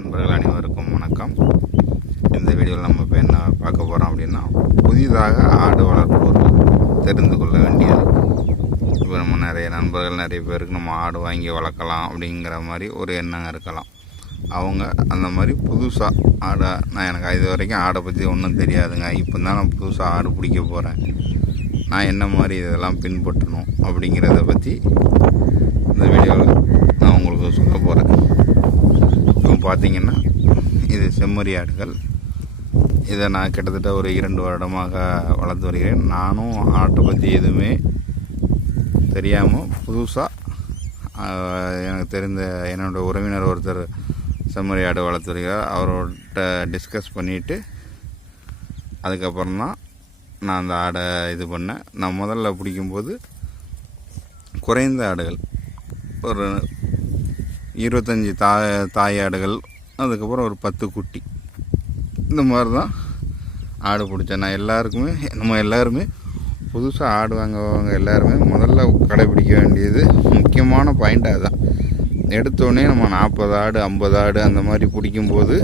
நண்பர்கள் அனைவருக்கும் வணக்கம். இந்த வீடியோவில் நம்ம இப்போ என்ன பார்க்க போகிறோம் அப்படின்னா, புதிதாக ஆடு வளர்ப்பவர்கள் தெரிந்து கொள்ள வேண்டியது. இப்போ நம்ம நிறைய பேருக்கு நம்ம ஆடு வாங்கி வளர்க்கலாம் அப்படிங்கிற மாதிரி ஒரு எண்ணம் இருக்கலாம். அவங்க அந்த மாதிரி புதுசாக ஆடை எனக்கு இது வரைக்கும் ஆடை பற்றி ஒன்றும் தெரியாதுங்க, இப்போ தான் நான் புதுசாக ஆடு பிடிக்க போகிறேன், நான் என்ன மாதிரி இதெல்லாம் பின்பற்றணும் அப்படிங்கிறத பற்றி இந்த வீடியோவில் நான் உங்களுக்கு சொல்ல போகிறேன். இப்போ பார்த்திங்கன்னா இது செம்மறி ஆடுகள். இதை நான் கிட்டத்தட்ட ஒரு 2 வருடமாக வளர்த்து வருகிறேன். நானும் ஆட்டை பற்றி எதுவுமே தெரியாமல் புதுசாக எனக்கு தெரிந்த என்னோடய உறவினர் ஒருத்தர் செம்மறி ஆடு வளர்த்து வருகிறார். அவரோட டிஸ்கஸ் பண்ணிவிட்டு அதுக்கப்புறம் தான் நான் அந்த ஆடை இது பண்ணேன். நான் முதல்ல பிடிக்கும்போது குறைந்த ஆடுகள் ஒரு 25 தாய் ஆடுகள், அதுக்கப்புறம் ஒரு 10 குட்டி, இந்த மாதிரி தான் ஆடு பிடிச்சேன். நம்ம எல்லாருமே புதுசாக ஆடு வாங்குவாங்க எல்லாருமே முதல்ல கடைப்பிடிக்க வேண்டியது முக்கியமான பாயிண்ட் அதுதான். எடுத்தோடனே நம்ம 40 ஆடு 50 ஆடு அந்த மாதிரி பிடிக்கும்போது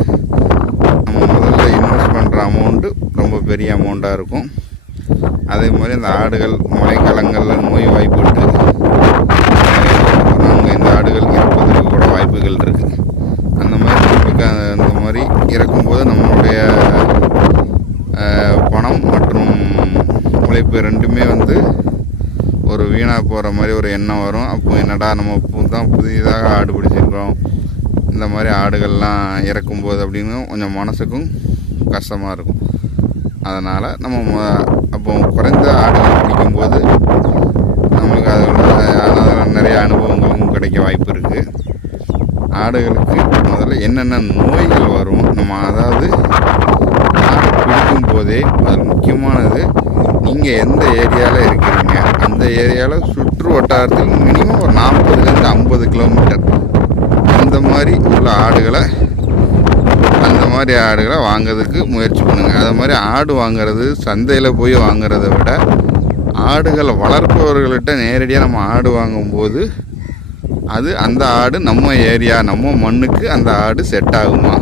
நம்ம முதல்ல இன்வெஸ்ட் பண்ணுற அமௌண்ட்டு ரொம்ப பெரிய அமௌண்ட்டாக இருக்கும். அதே மாதிரி அந்த ஆடுகள் மழைக்காலங்களில் நோய் வாய்ப்பட்டு நாங்கள் இந்த ஆடுகள் இறப்பதற்கு கூட வாய்ப்புகள் இருக்குது. அந்த மாதிரி இறக்கும்போது நம்மளுடைய பணம் மற்றும் உழைப்பு ரெண்டுமே ஒரு வீணாக போகிற மாதிரி ஒரு எண்ணம் வரும். அப்போ என்னடா நம்ம தான் புதிதாக ஆடு பிடிச்சிருக்கோம், இந்த மாதிரி ஆடுகள்லாம் இறக்கும்போது அப்படின்னு கொஞ்சம் மனசுக்கும் கஷ்டமாக இருக்கும். அதனால் நம்ம அப்போ குறைந்த ஆடுகள் பிடிக்கும்போது நம்மளுக்கு அதில் நிறைய அனுபவங்களும் கிடைக்க வாய்ப்பு இருக்குது. ஆடுகளுக்கு முதல்ல என்னென்ன நோய்கள் வரும், நம்ம அதாவது ஆடு பிடிக்கும் போதே அதில் முக்கியமானது நீங்கள் எந்த ஏரியாவில் இருக்கிறீங்க, அந்த ஏரியாவில் சுற்று வட்டாரத்தில் மினிமம் ஒரு 40 to 50 கிலோமீட்டர் அந்த மாதிரி உள்ள ஆடுகளை வாங்கிறதுக்கு முயற்சி பண்ணுங்கள். அது மாதிரி ஆடு வாங்கிறது சந்தையில் போய் வாங்கிறத விட ஆடுகளை வளர்ப்பவர்கள்ட்ட நேரடியாக நம்ம ஆடு வாங்கும்போது அந்த ஆடு நம்ம ஏரியா நம்ம மண்ணுக்கு அந்த ஆடு செட் ஆகுமா.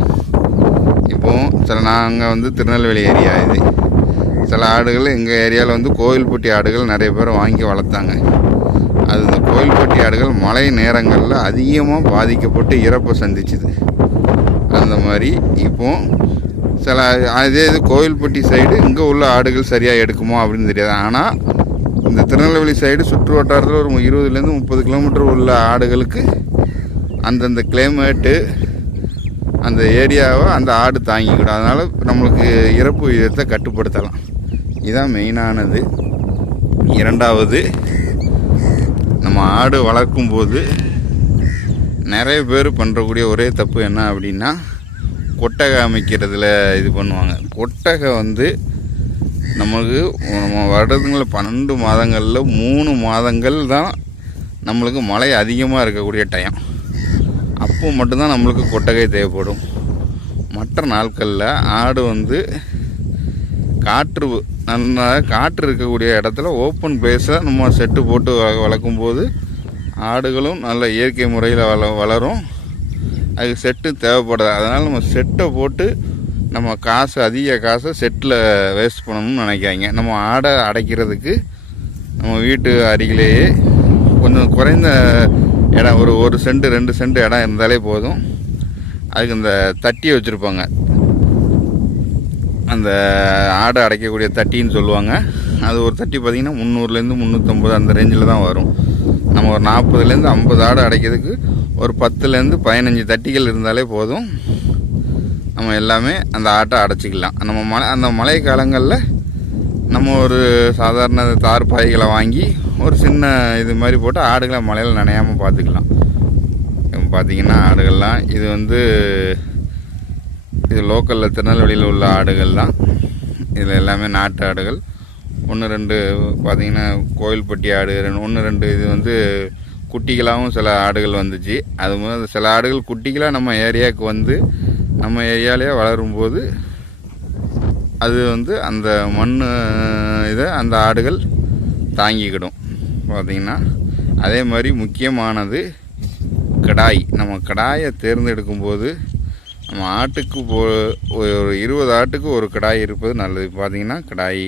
இப்போது நாங்கள் திருநெல்வேலி ஏரியா, இது சில ஆடுகள் எங்கள் ஏரியாவில் கோயில்பட்டி ஆடுகள் நிறைய பேர் வாங்கி வளர்த்தாங்க. இந்த கோயில்பட்டி ஆடுகள் மழை நேரங்களில் அதிகமாக பாதிக்கப்பட்டு இறப்பை சந்திச்சுது. அந்த மாதிரி இதே இது கோயில்பட்டி சைடு இங்கே உள்ள ஆடுகள் சரியாக எடுக்குமோ அப்படின்னு தெரியாது. ஆனால் இந்த திருநெல்வேலி சைடு சுற்று வட்டாரத்தில் ஒரு 20 to 30 கிலோமீட்டர் உள்ள ஆடுகளுக்கு அந்தந்த கிளைமேட்டு அந்த ஏரியாவை அந்த ஆடு தாங்கிக்கிடும். அதனால் நம்மளுக்கு இறப்பு விகிதத்தை கட்டுப்படுத்தலாம். இதுதான் மெயினானது. இரண்டாவது, நம்ம ஆடு வளர்க்கும்போது நிறைய பேர் பண்ணுறக்கூடிய ஒரே தப்பு என்ன அப்படின்னா, கொட்டகை அமைக்கிறதுல இது பண்ணுவாங்க. கொட்டகை நம்மளுக்கு நம்ம வருடங்களில் 12 மாதங்களில் 3 மாதங்கள் தான் நம்மளுக்கு மழை அதிகமாக இருக்கக்கூடிய டைம். அப்போ மட்டும்தான் நம்மளுக்கு கொட்டகை தேவைப்படும். மற்ற நாட்களில் ஆடு காற்று இருக்கக்கூடிய இடத்துல ஓப்பன் பிளேஸில் நம்ம செட்டு போட்டு வளர்க்கும்போது ஆடுகளும் நல்ல இயற்கை முறையில் வளரும். அதுக்கு செட்டு தேவைப்படாது. அதனால் நம்ம செட்டை போட்டு நம்ம அதிக காசை செட்டில் வேஸ்ட் பண்ணணும்னு நினைக்காங்க. நம்ம ஆடை அடைக்கிறதுக்கு நம்ம வீட்டு அருகிலேயே கொஞ்சம் குறைந்த இடம், ஒரு 1 சென்ட் 2 சென்ட் இடம் இருந்தாலே போதும். அதுக்கு இந்த தட்டி வச்சுருப்பாங்க, அந்த ஆடை அடைக்கக்கூடிய தட்டின்னு சொல்லுவாங்க. அது ஒரு தட்டி பார்த்திங்கன்னா 300 to 350 அந்த ரேஞ்சில் தான் வரும். நம்ம ஒரு 40 to 50 ஆடு அடைக்கிறதுக்கு ஒரு 10 to 15 தட்டிகள் இருந்தாலே போதும். நம்ம எல்லாமே அந்த ஆட்டை அடைச்சிக்கலாம். அந்த மழை காலங்களில் நம்ம ஒரு சாதாரண தார் பாய்களை வாங்கி ஒரு சின்ன இது மாதிரி போட்டு ஆடுகளை மழையில் நனையாமல் பார்த்துக்கலாம். பார்த்திங்கன்னா ஆடுகள்லாம் இது லோக்கலில் திருநெல்வேலியில் உள்ள ஆடுகள் தான். இதில் எல்லாமே நாட்டு ஆடுகள். 1-2 பார்த்திங்கன்னா கோயில்பட்டி ஆடு 1-2 இது குட்டிகளாகவும் சில ஆடுகள் வந்துச்சு. அது முதல் சில ஆடுகள் குட்டிகளாக நம்ம ஏரியாவுக்கு நம்ம ஏரியாவிலே வளரும்போது அது அந்த மண் அந்த ஆடுகள் தாங்கிக்கிடும் பார்த்திங்கன்னா. அதே மாதிரி முக்கியமானது கடாய். நம்ம கடாயை தேர்ந்தெடுக்கும்போது நம்ம ஆட்டுக்கு ஒரு 20 ஆட்டுக்கு ஒரு கிடாய் இருப்பது நல்லது. பார்த்திங்கன்னா கிடாய்,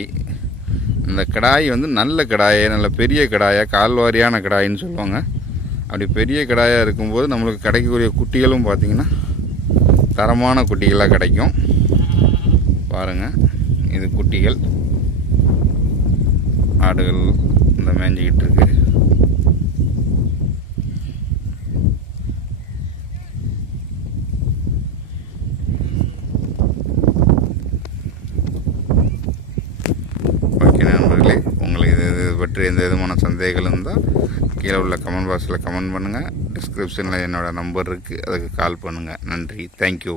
இந்த கிடாய் வந்து நல்ல கிடாயை, நல்ல பெரிய கிடாயாக, கால்வாரியான கிடாயின்னு சொல்லுவாங்க. அப்படி பெரிய கிடாயாக இருக்கும்போது நம்மளுக்கு கிடைக்கக்கூடிய குட்டிகளும் பார்த்திங்கன்னா தரமான குட்டிகளாக கிடைக்கும். பாருங்கள், இது குட்டிகள் ஆடுகள் இந்த மேய்ஞ்சிக்கிட்டு இருக்கு. ஓகே நண்பர்களே, உங்களுக்கு இது பற்றி எந்த விதமான சந்தேகங்கள் இருந்தால் கீழே உள்ள கமெண்ட் பாக்ஸில் கமெண்ட் பண்ணுங்கள். டிஸ்கிரிப்ஷனில் என்னோடய நம்பர் இருக்குது, அதுக்கு கால் பண்ணுங்கள். நன்றி, தேங்க்யூ.